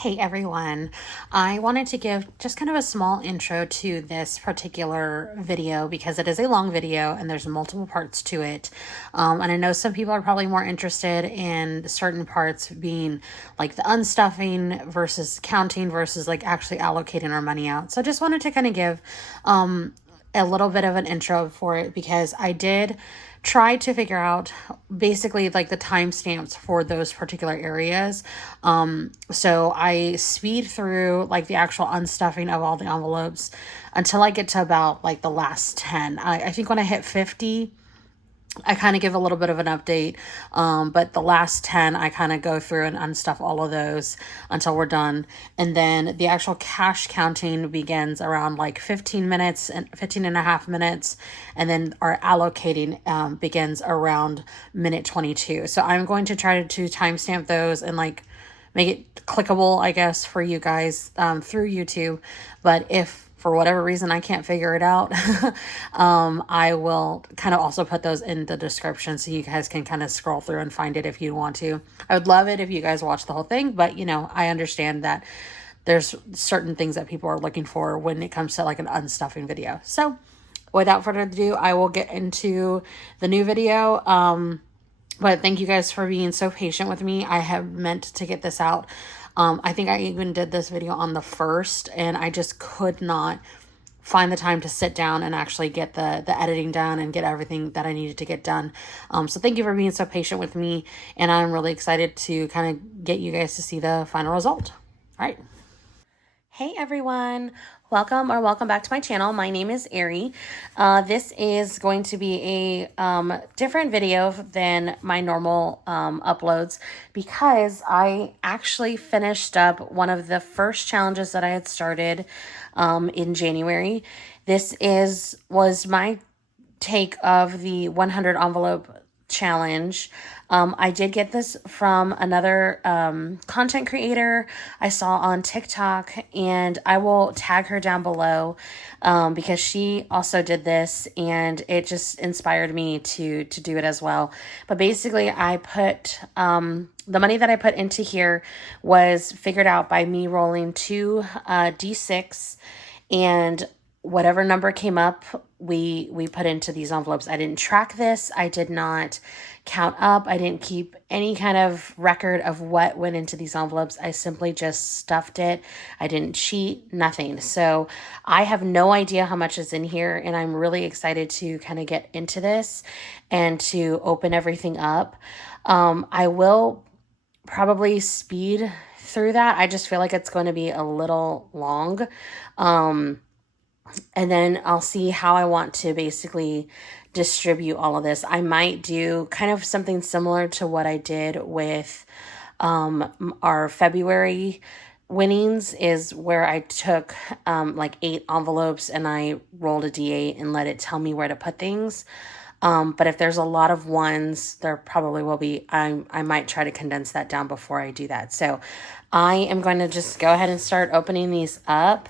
Hey everyone, I wanted to give just kind of a small intro to this particular video because it is a long video and there's multiple parts to it. And I know some people are probably more interested in certain parts being like the unstuffing versus counting versus like actually allocating our money out. So I just wanted to kind of give a little bit of an intro for it because I did try to figure out basically like the timestamps for those particular areas. So I speed through like the actual unstuffing of all the envelopes until I get to about like the last 10. I think when I hit 50, I kind of give a little bit of an update, but the last 10, I kind of go through and unstuff all of those until we're done. And then the actual cash counting begins around like 15 minutes and 15 and a half minutes. And then our allocating begins around minute 22. So I'm going to try to timestamp those and like make it clickable, I guess, for you guys through YouTube. But if for whatever reason I can't figure it out, I will kind of also put those in the description so you guys can kind of scroll through and find it if you want to. I would love it if you guys watch the whole thing, but you know, I understand that there's certain things that people are looking for when it comes to like an unstuffing video. So without further ado, I will get into the new video. But thank you guys for being so patient with me. I have meant to get this out. I think I even did this video on the 1st and I just could not find the time to sit down and actually get the editing done and get everything that I needed to get done. So thank you for being so patient with me. And I'm really excited to kind of get you guys to see the final result. All right. Hey everyone, welcome back to my channel. My name is Ari. This is going to be a different video than my normal uploads because I actually finished up one of the first challenges that I had started in January. This was my take of the 100 envelope challenge. I did get this from another content creator I saw on TikTok, and I will tag her down below because she also did this and it just inspired me to do it as well. But basically I put the money that I put into here was figured out by me rolling 2 D6, and whatever number came up, we put into these envelopes. I didn't track this. I did not count up. I didn't keep any kind of record of what went into these envelopes. I simply just stuffed it. I didn't cheat, nothing. So I have no idea how much is in here, and I'm really excited to kind of get into this and to open everything up. I will probably speed through that. I just feel like it's going to be a little long. And then I'll see how I want to basically distribute all of this. I might do kind of something similar to what I did with our February winnings, is where I took like 8 envelopes and I rolled a D8 and let it tell me where to put things. But if there's a lot of ones, there probably will be. I might try to condense that down before I do that. So I am going to just go ahead and start opening these up.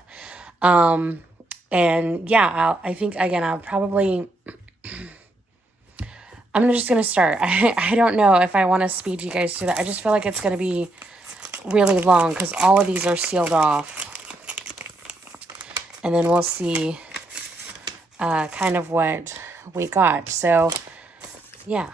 And yeah, I think, again, I'm just going to start. I don't know if I want to speed you guys through that. I just feel like it's going to be really long because all of these are sealed off. And then we'll see kind of what we got. So, yeah.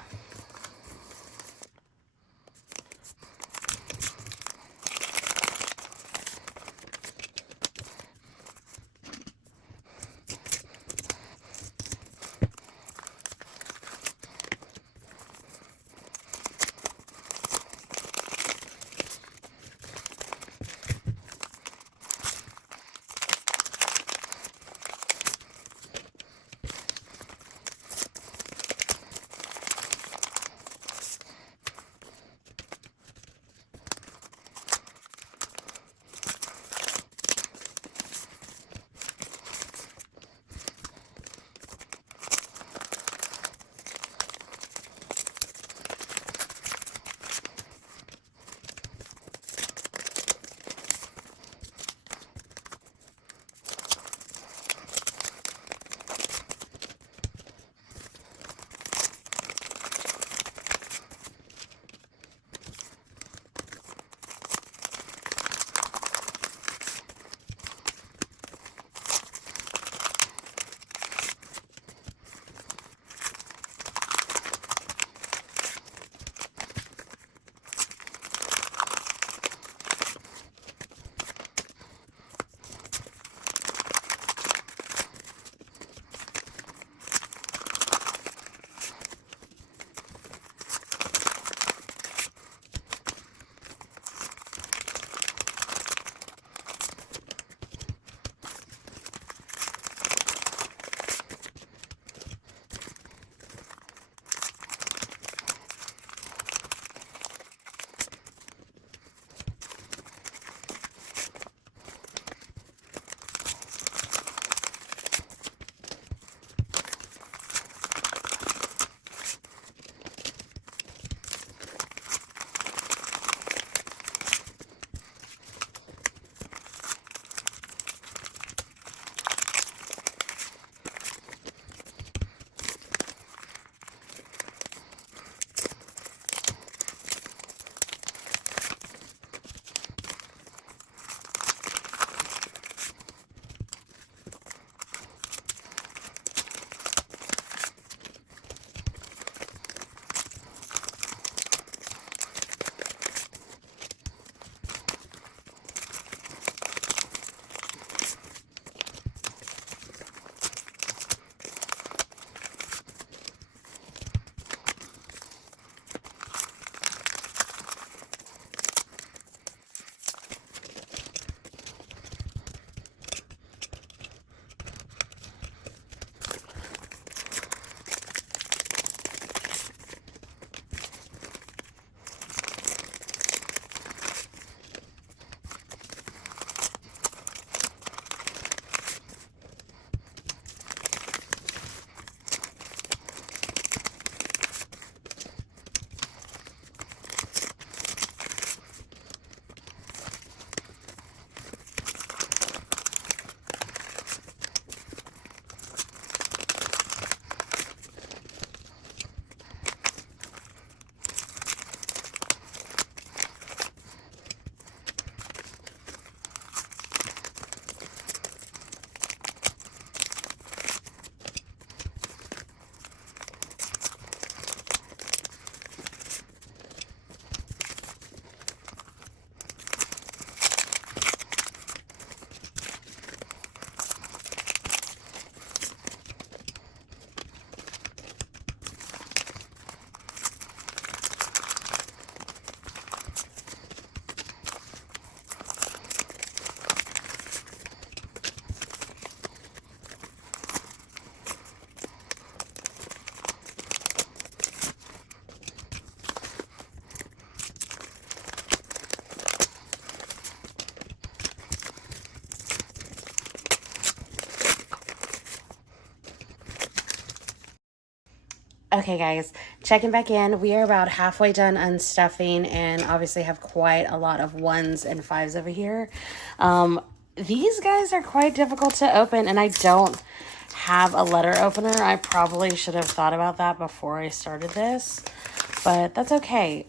Okay, guys, checking back in. We are about halfway done unstuffing and obviously have quite a lot of 1s and 5s over here. These guys are quite difficult to open, and I don't have a letter opener. I probably should have thought about that before I started this, but that's okay.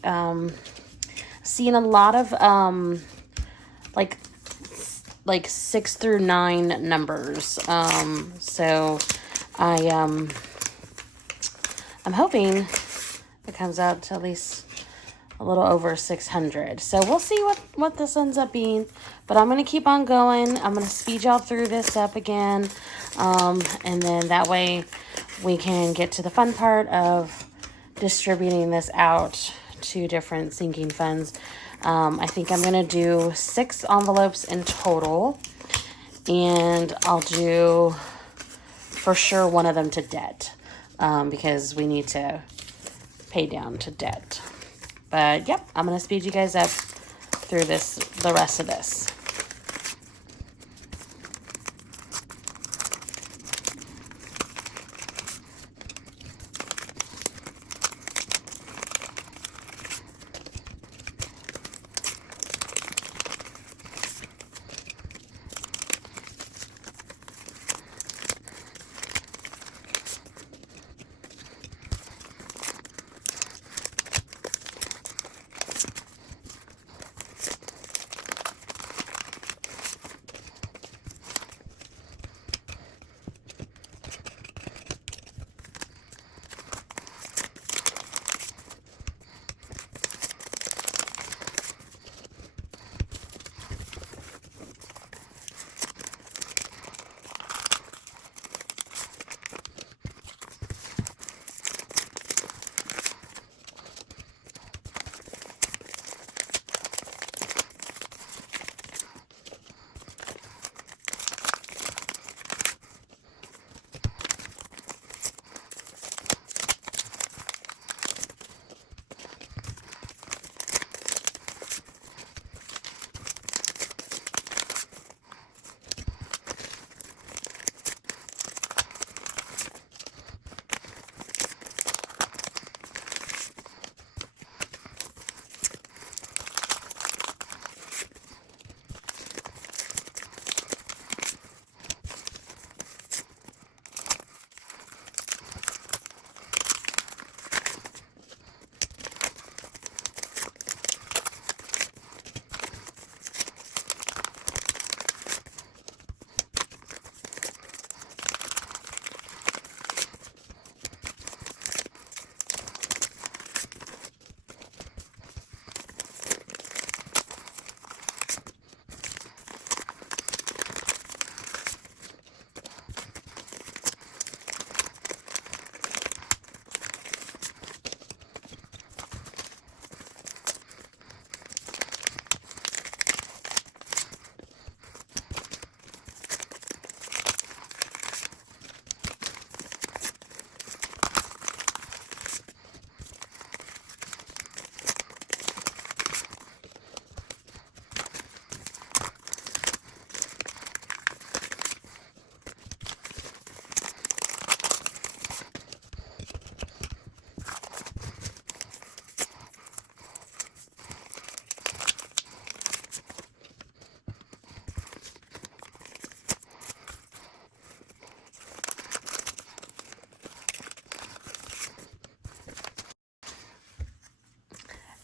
Seeing a lot of like 6 through 9 numbers. So I'm hoping it comes out to at least a little over 600. So we'll see what this ends up being. But I'm going to keep on going. I'm going to speed y'all through this up again. And then that way we can get to the fun part of distributing this out to different sinking funds. I think I'm going to do 6 envelopes in total. And I'll do for sure one of them to debt. Because we need to pay down to debt. But yep, I'm going to speed you guys up through the rest of this.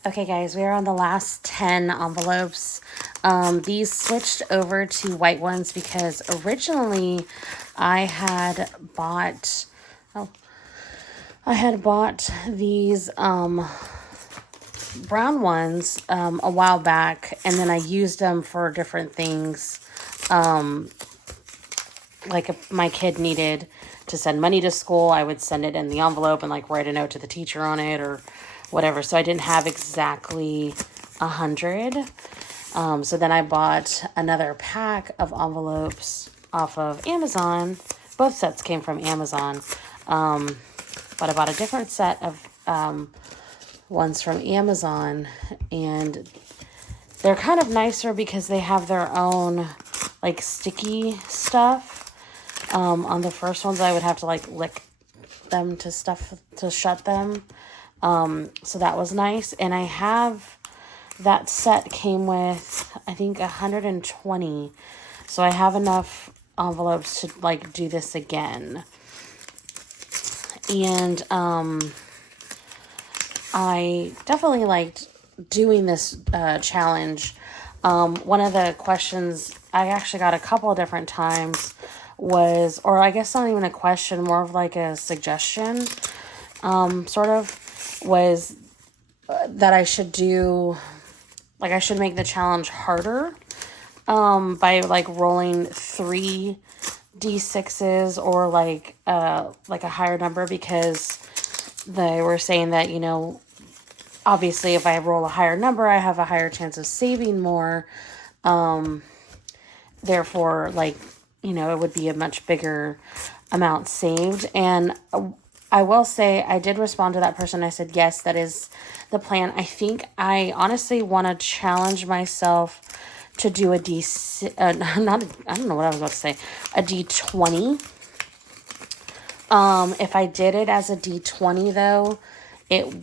Okay, guys, we are on the last 10 envelopes. These switched over to white ones because originally I had bought these brown ones a while back, and then I used them for different things. Like if my kid needed to send money to school, I would send it in the envelope and like write a note to the teacher on it or whatever. So I didn't have exactly 100. So then I bought another pack of envelopes off of Amazon. Both sets came from Amazon. But I bought a different set of ones from Amazon, and they're kind of nicer because they have their own like sticky stuff. On the first ones I would have to like lick them to shut them. So that was nice. And I have, that set came with, I think, 120. So I have enough envelopes to like do this again. And I definitely liked doing this challenge. One of the questions I actually got a couple of different times was, or I guess not even a question, more of like a suggestion, sort of, was that I should do, like I should make the challenge harder by like rolling 3 D6s or like a higher number, because they were saying that, you know, obviously if I roll a higher number, I have a higher chance of saving more. Therefore, like, you know, it would be a much bigger amount saved. And I will say I did respond to that person. I said, yes, that is the plan. I think I honestly want to challenge myself to do a I don't know what I was about to say, a D20. If I did it as a D20 though, it,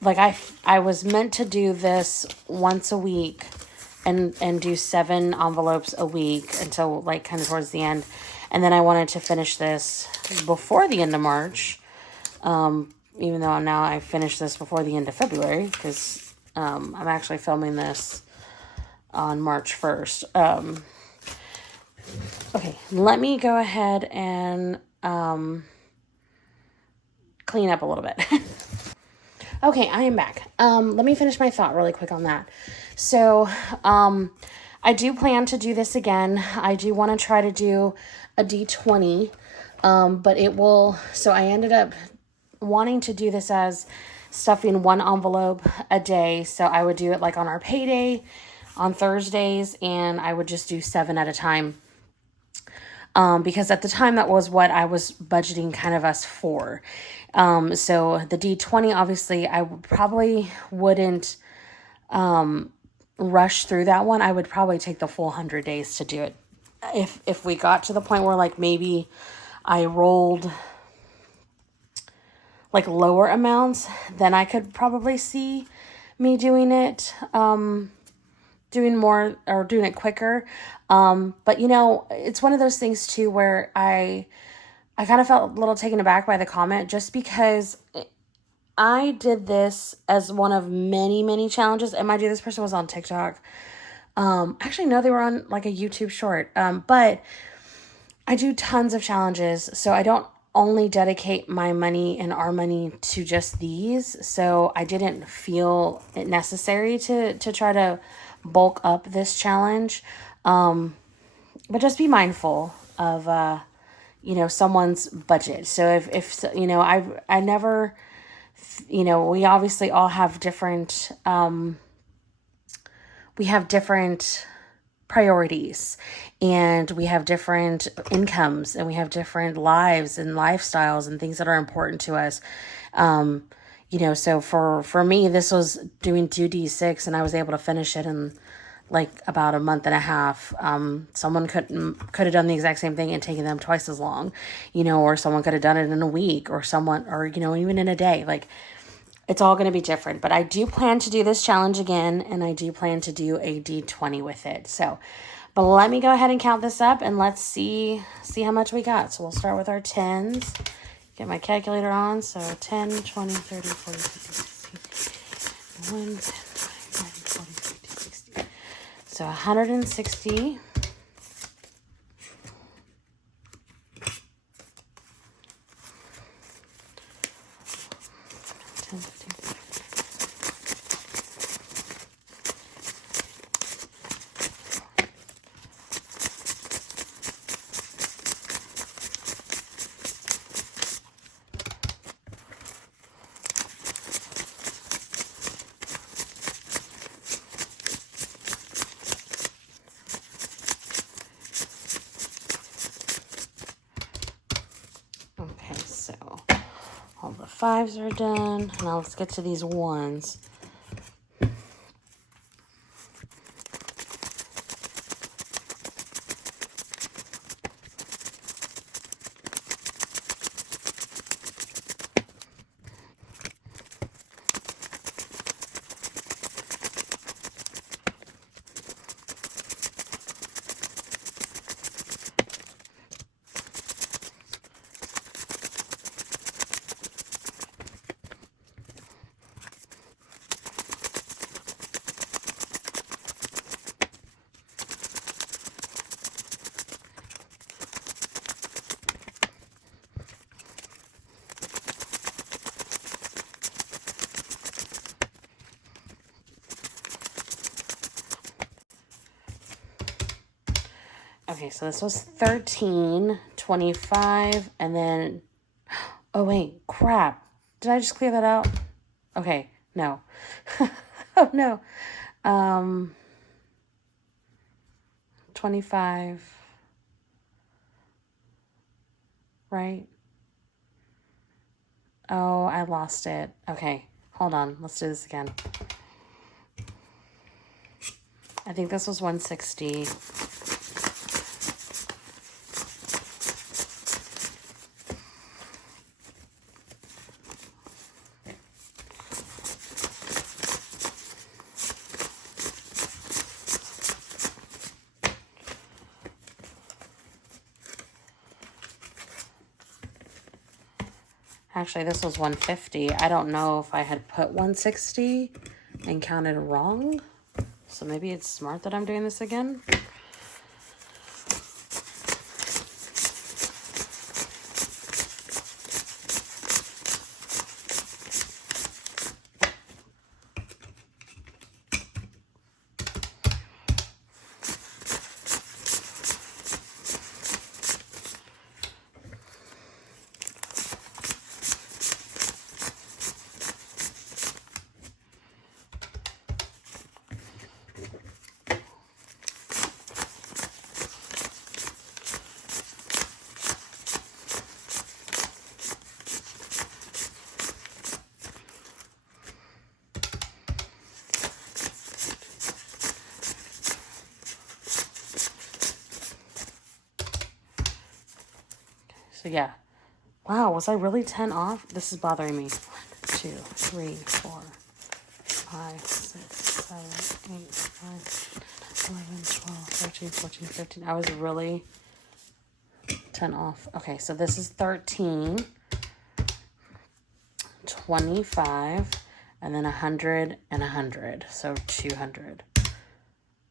like I was meant to do this once a week and do 7 envelopes a week until like kind of towards the end. And then I wanted to finish this before the end of March. Even though now I finished this before the end of February, because I'm actually filming this on March 1st. Okay, let me go ahead and clean up a little bit. Okay, I am back. Let me finish my thought really quick on that. So, I do plan to do this again. I do want to try to do a D20, but it will, so I ended up wanting to do this as stuffing 1 envelope a day. So I would do it like on our payday on Thursdays, and I would just do 7 at a time. Because at the time that was what I was budgeting kind of us for. So the D20, obviously I probably wouldn't, rush through that one. I would probably take the full 100 days to do it. If we got to the point where like maybe I rolled like lower amounts, then I could probably see me doing it, doing more or doing it quicker. But you know, it's one of those things too where I kind of felt a little taken aback by the comment, just because I did this as one of many, many challenges. And mind you, this person was on TikTok. Actually, no, they were on like a YouTube short. But I do tons of challenges, so I don't only dedicate my money and our money to just these. So I didn't feel it necessary to try to bulk up this challenge. But just be mindful of, you know, someone's budget. So if you know, I never, you know, we obviously all have different, we have different priorities, and we have different incomes, and we have different lives and lifestyles and things that are important to us. You know, so for me, this was doing 2 D6, and I was able to finish it in like about a month and a half. Someone could have done the exact same thing and taken them twice as long, you know, or someone could have done it in a week, or you know, even in a day. Like, it's all going to be different, but I do plan to do this challenge again, and I do plan to do a D20 with it. So, but let me go ahead and count this up, and let's see how much we got. So we'll start with our 10s. Get my calculator on. So 10, 20, 30, 40, 50, 60. 1, 10, 20, 30, 40, 50, 60. So 160. Okay, so all the 5s are done. Now let's get to these 1s. Okay, so this was 13, 25, and then, oh wait, crap. Did I just clear that out? Okay, no. Oh no. 25, right? Oh, I lost it. Okay, hold on. Let's do this again. I think this was 160. Actually, this was 150. I don't know if I had put 160 and counted wrong. So maybe it's smart that I'm doing this again. So yeah. Wow, was I really 10 off? This is bothering me. 1, 2, 3, 4, 5, 6, 7, 8, 9, 11, 12, 13, 14, 15. I was really 10 off. Okay, so this is 13, 25, and then 100 and 100. So 200.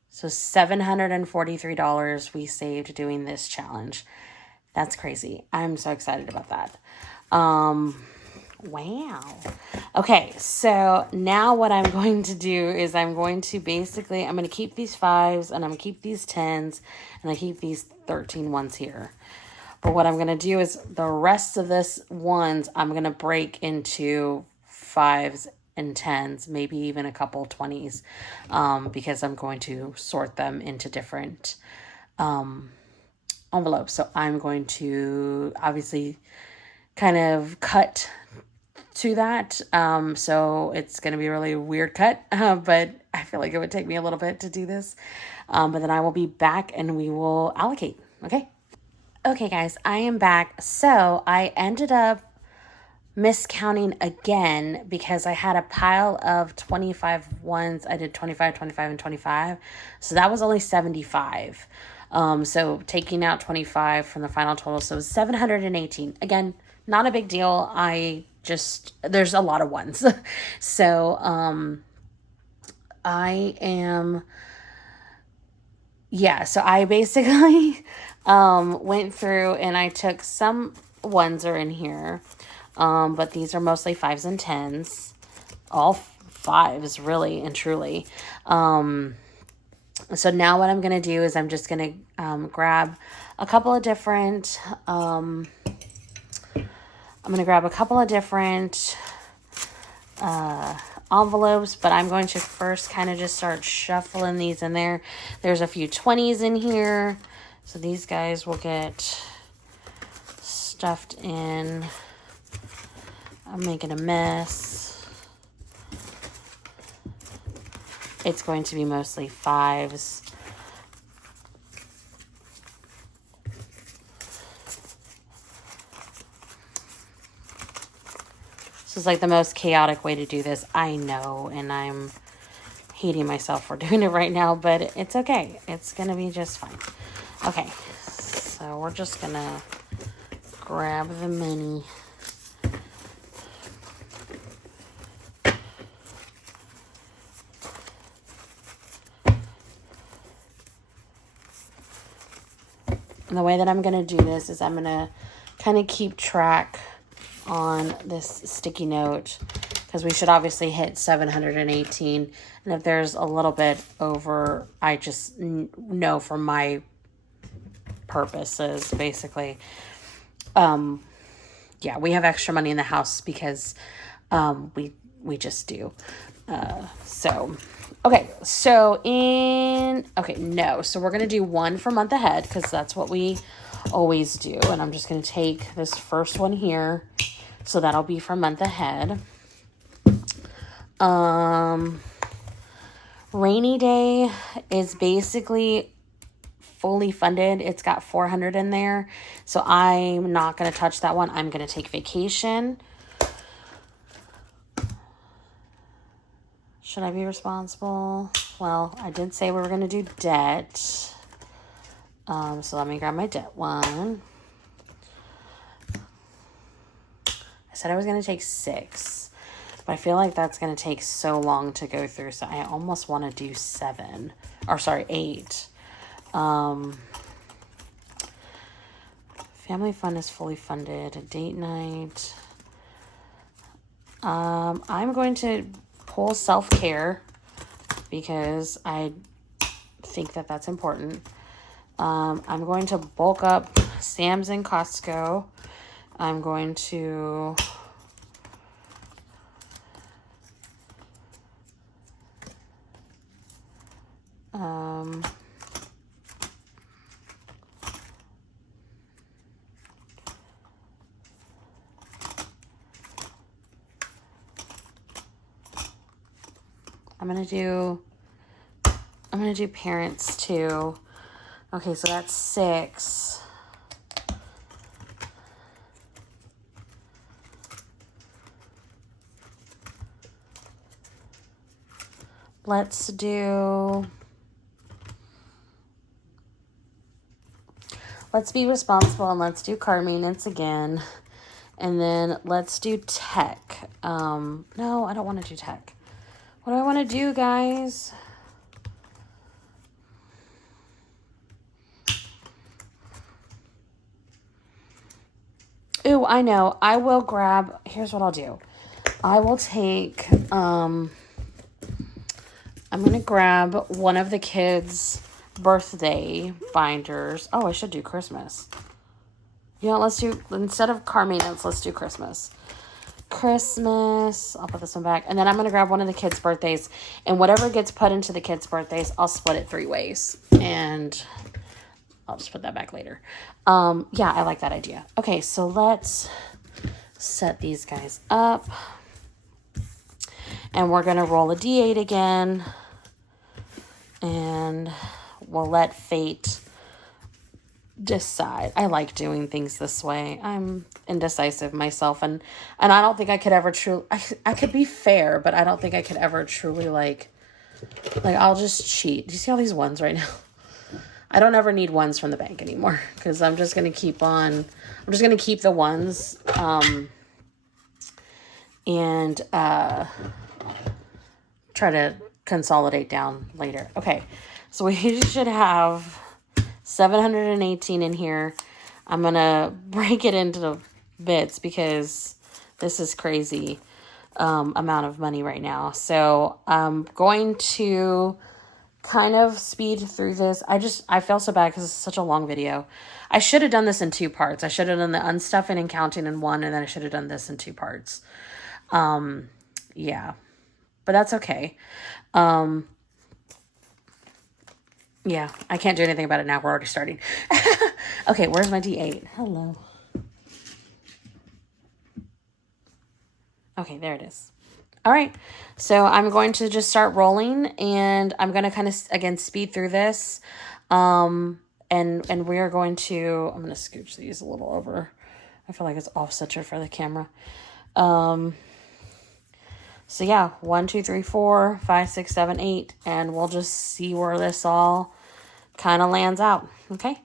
So $743 we saved doing this challenge. That's crazy. I'm so excited about that. Wow. Okay, so now what I'm going to do is I'm going to keep these 5s, and I'm going to keep these 10s, and I keep these 13 ones here. But what I'm going to do is the rest of this ones, I'm going to break into 5s and 10s, maybe even a couple 20s, because I'm going to sort them into different envelopes. So I'm going to obviously kind of cut to that. So it's going to be a really weird cut, but I feel like it would take me a little bit to do this. But then I will be back and we will allocate. Okay. Okay, guys, I am back. So I ended up miscounting again because I had a pile of 25 ones. I did 25, 25, and 25. So that was only 75. So taking out 25 from the final total, so it was 718. Again, not a big deal. There's a lot of ones. So, so I basically, went through and I took some ones are in here. But these are mostly 5s and 10s, all 5s really and truly. So now what I'm going to do is I'm just going to grab a couple of different, envelopes, but I'm going to first kind of just start shuffling these in there. There's a few 20s in here. So these guys will get stuffed in. I'm making a mess. It's going to be mostly 5s. This is like the most chaotic way to do this, I know, and I'm hating myself for doing it right now, but it's okay. It's going to be just fine. Okay, so we're just going to grab the mini. And the way that I'm going to do this is I'm going to kind of keep track on this sticky note because we should obviously hit 718. And if there's a little bit over, I just know from my purposes, basically. Yeah, we have extra money in the house because we just do. So okay, so so we're gonna do one for month ahead because that's what we always do. And I'm just gonna take this first one here, so that'll be for month ahead. Rainy day is basically fully funded. It's got $400 in there, so I'm not going to touch that one. I'm going to take vacation. Should I be responsible? Well, I did say we were going to do debt. So let me grab my debt one. I said I was going to take 6, but I feel like that's going to take so long to go through, so I almost want to do 8. Family fun is fully funded. Date night. I'm going to pull self-care because I think that that's important. I'm going to bulk up Sam's and Costco. I'm going to I'm gonna do parents too. Okay, so that's 6. Let's be responsible and let's do car maintenance again. And then let's do tech. No, I don't want to do tech. What do I want to do, guys? Ooh, I know. I will grab, here's what I'll do. I will take, I'm going to grab one of the kids' birthday binders. Oh, I should do Christmas. You know, instead of car maintenance, let's do Christmas. I'll put this one back. And then I'm going to grab one of the kids' birthdays. And whatever gets put into the kids' birthdays, I'll split it 3 ways. And I'll just put that back later. Yeah, I like that idea. Okay, so let's set these guys up. And we're going to roll a D8 again. And we'll let fate decide. I like doing things this way. I'm indecisive myself, and I don't think I could ever truly, I could be fair, but I don't think I could ever truly like I'll just cheat. Do you see all these ones right now? I don't ever need ones from the bank anymore because I'm just going to keep the ones and try to consolidate down later. Okay, so we should have 718 in here. I'm going to break it into bits because this is crazy amount of money right now. So I'm going to kind of speed through this. I feel so bad because it's such a long video. I should have done this in 2 parts. I should have done the unstuffing and counting in 1, and then I should have done this in 2 parts. Yeah, but that's okay. Yeah, I can't do anything about it now. We're already starting. Okay, where's my D8? Hello. Okay, there it is. All right, so I'm going to just start rolling, and I'm going to kind of, again, speed through this. And we are going to, I'm going to scooch these a little over. I feel like it's off-center for the camera. So yeah, 1, 2, 3, 4, 5, 6, 7, 8, and we'll just see where this all kind of lands out. Okay.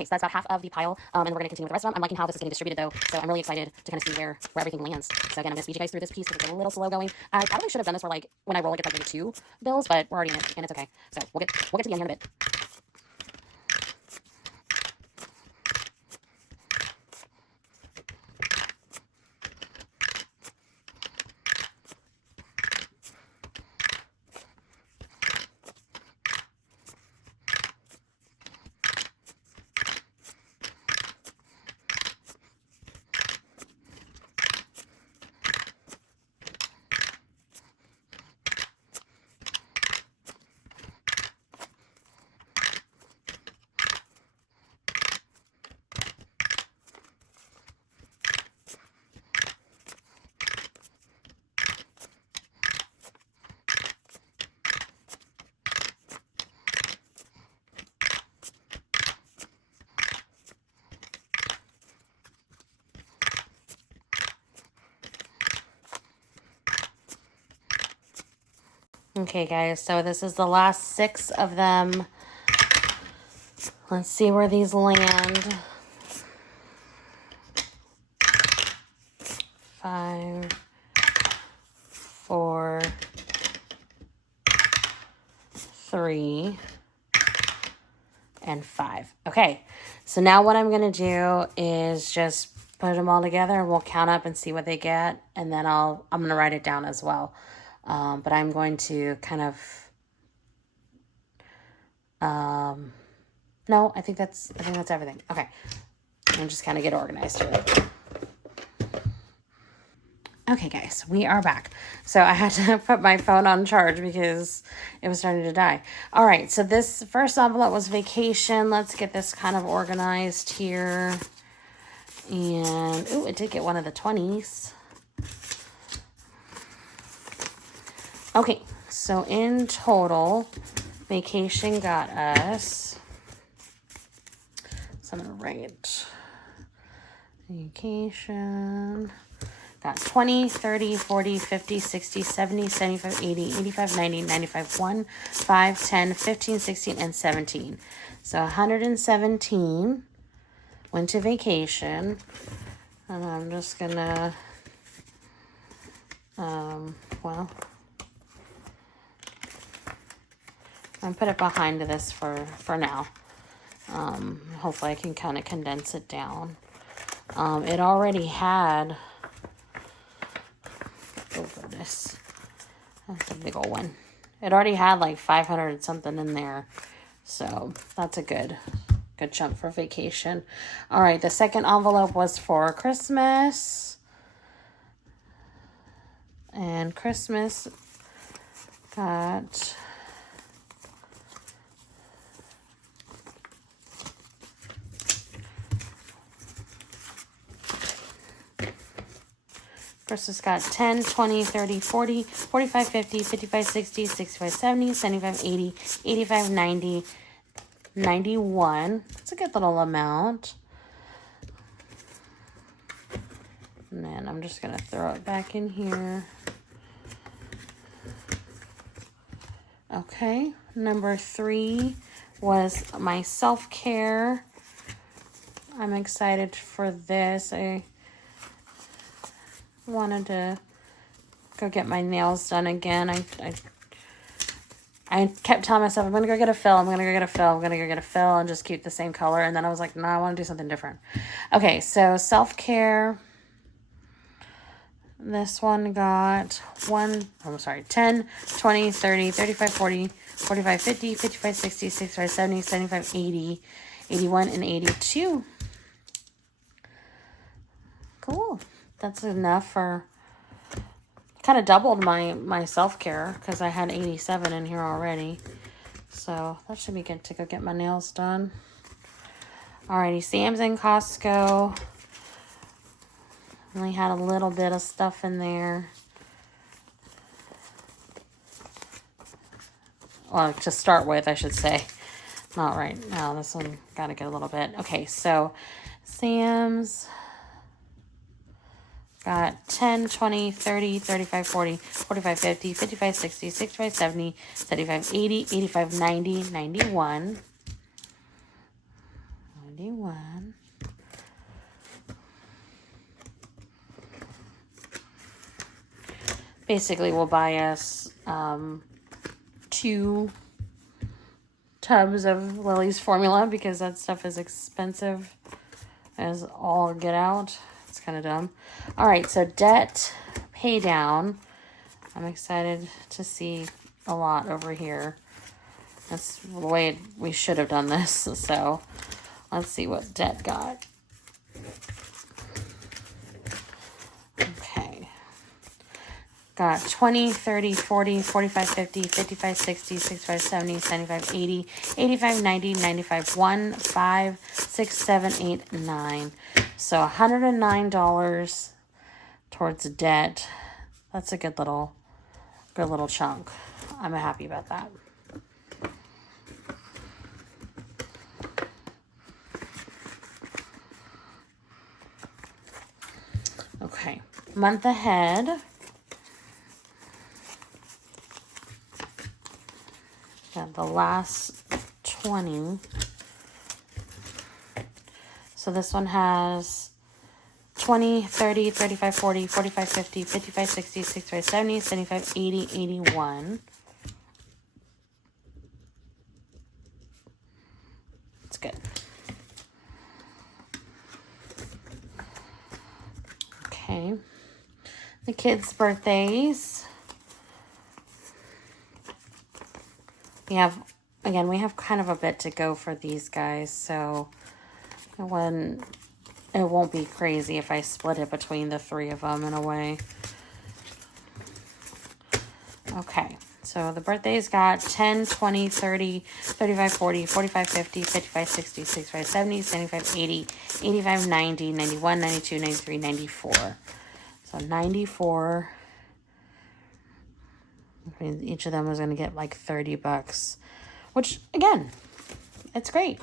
Okay, so that's about half of the pile, and we're going to continue with the rest of them. I'm liking how this is getting distributed, though, so I'm really excited to kind of see where everything lands. So again, I'm going to speed you guys through this piece because it's a little slow going. I probably should have done this where, like, when I roll, it gets like maybe 2 bills, but we're already in it, and it's okay. So we'll get to the end here in a bit. Okay, guys, so this is the last 6 of them. Let's see where these land. 5, 4, 3, and 5. Okay, so now what I'm going to do is just put them all together and we'll count up and see what they get, and then I'm going to write it down as well. But I'm going to kind of no, I think that's everything. Okay, and just kind of get organized here. Okay, guys, we are back. So I had to put my phone on charge because it was starting to die. All right, so this first envelope was vacation. Let's get this kind of organized here. And, ooh, it did get one of the 20s. Okay, so in total, vacation got us, so I'm going to write vacation. Got 20, 30, 40, 50, 60, 70, 75, 80, 85, 90, 95, 1, 5, 10, 15, 16, and 17. So 117 went to vacation. And I'm just going to, well, I'll put it behind this for now. Hopefully I can kind of condense it down. It already had... Oh goodness, that's a big old one. It already had like 500 something in there, so that's a good chunk for vacation. All right, the second envelope was for Christmas, and Christmas got Christmas got 10, 20, 30, 40, 45, 50, 55, 60, 65, 70, 75, 80, 85, 90, 91. That's a good little amount. And then I'm just going to throw it back in here. Okay, number 3 was my self-care. I'm excited for this. I wanted to go get my nails done again. I kept telling myself, I'm going to go get a fill, and just keep the same color. And then I was like, no, I want to do something different. Okay, so self-care. This one got 10, 20, 30, 35, 40, 45, 50, 55, 60, 65, 70, 75, 80, 81, and 82. Cool. That's enough for, kind of doubled my self-care because I had 87 in here already. So that should be good to go get my nails done. Alrighty, Sam's and Costco. Only had a little bit of stuff in there. Well, to start with, I should say. Not right now. This one got to get a little bit. Okay, so Sam's got 10, 20, 30, 35, 40, 45, 50, 55, 60, 65, 70, 75, 80, 85, 90, 91. 81. Basically will buy us 2 tubs of Lily's formula because that stuff is expensive as all get out. It's kind of dumb. All right, so debt pay down. I'm excited to see a lot over here. That's the way we should have done this. So let's see what debt got. Okay. Got 20, 30, 40, 45, 50, 55, 60, 65, 70, 75, 80, 85, 90, 95, 1, 5, 6, 7, 8, 9. So $109 towards debt. That's a good little chunk. I'm happy about that. Okay, month ahead. Got the last 20. So this one has 20, 30, 35, 40, 45, 50, 55, 60, 65, 70, 75, 80, 81. That's good. Okay. The kids' birthdays. We have kind of a bit to go for these guys, so it won't be crazy if I split it between the 3 of them in a way. Okay, so the birthdays got 10, 20, 30, 35, 40, 45, 50, 55, 60, 65, 70, 75, 80, 85, 90, 91, 92, 93, 94. So 94. I mean, each of them is going to get like $30, which again, it's great.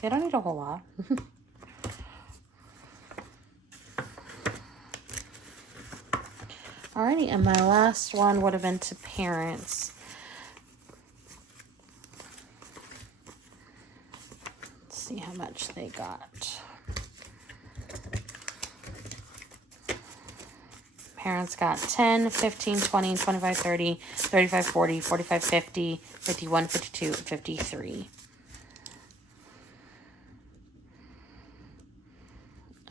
They don't need a whole lot. Alrighty, and my last one would have been to parents. Let's see how much they got. Parents got 10, 15, 20, 25, 30, 35, 40, 45, 50, 51, 52, 53.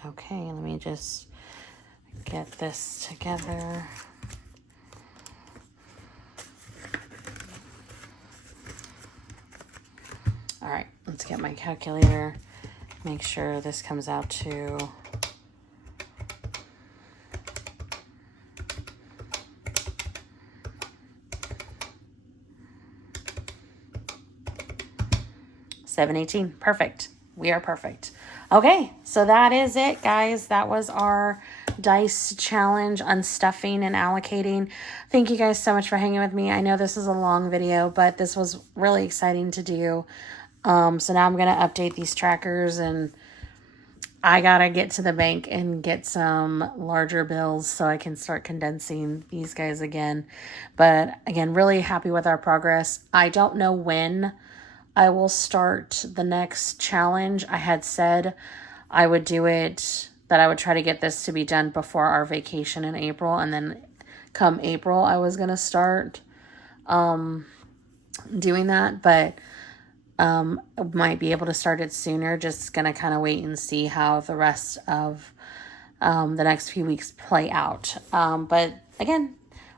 Okay, let me just get this together. All right, let's get my calculator. Make sure this comes out to $718. Perfect. We are perfect. Okay, so that is it, guys. That was our dice challenge, unstuffing and allocating. Thank you guys so much for hanging with me. I know this is a long video, but this was really exciting to do. So now I'm going to update these trackers, and I got to get to the bank and get some larger bills so I can start condensing these guys again. But again, really happy with our progress. I don't know when I will start the next challenge. I had said I would do it, that I would try to get this to be done before our vacation in April. And then come April, I was going to start doing that. But I might be able to start it sooner. Just going to kind of wait and see how the rest of the next few weeks play out. But again,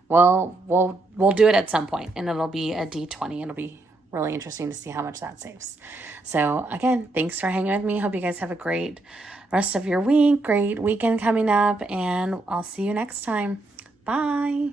we'll do it at some point, and it'll be a D20. It'll be really interesting to see how much that saves. So again, thanks for hanging with me. Hope you guys have a great rest of your week, great weekend coming up, and I'll see you next time. Bye.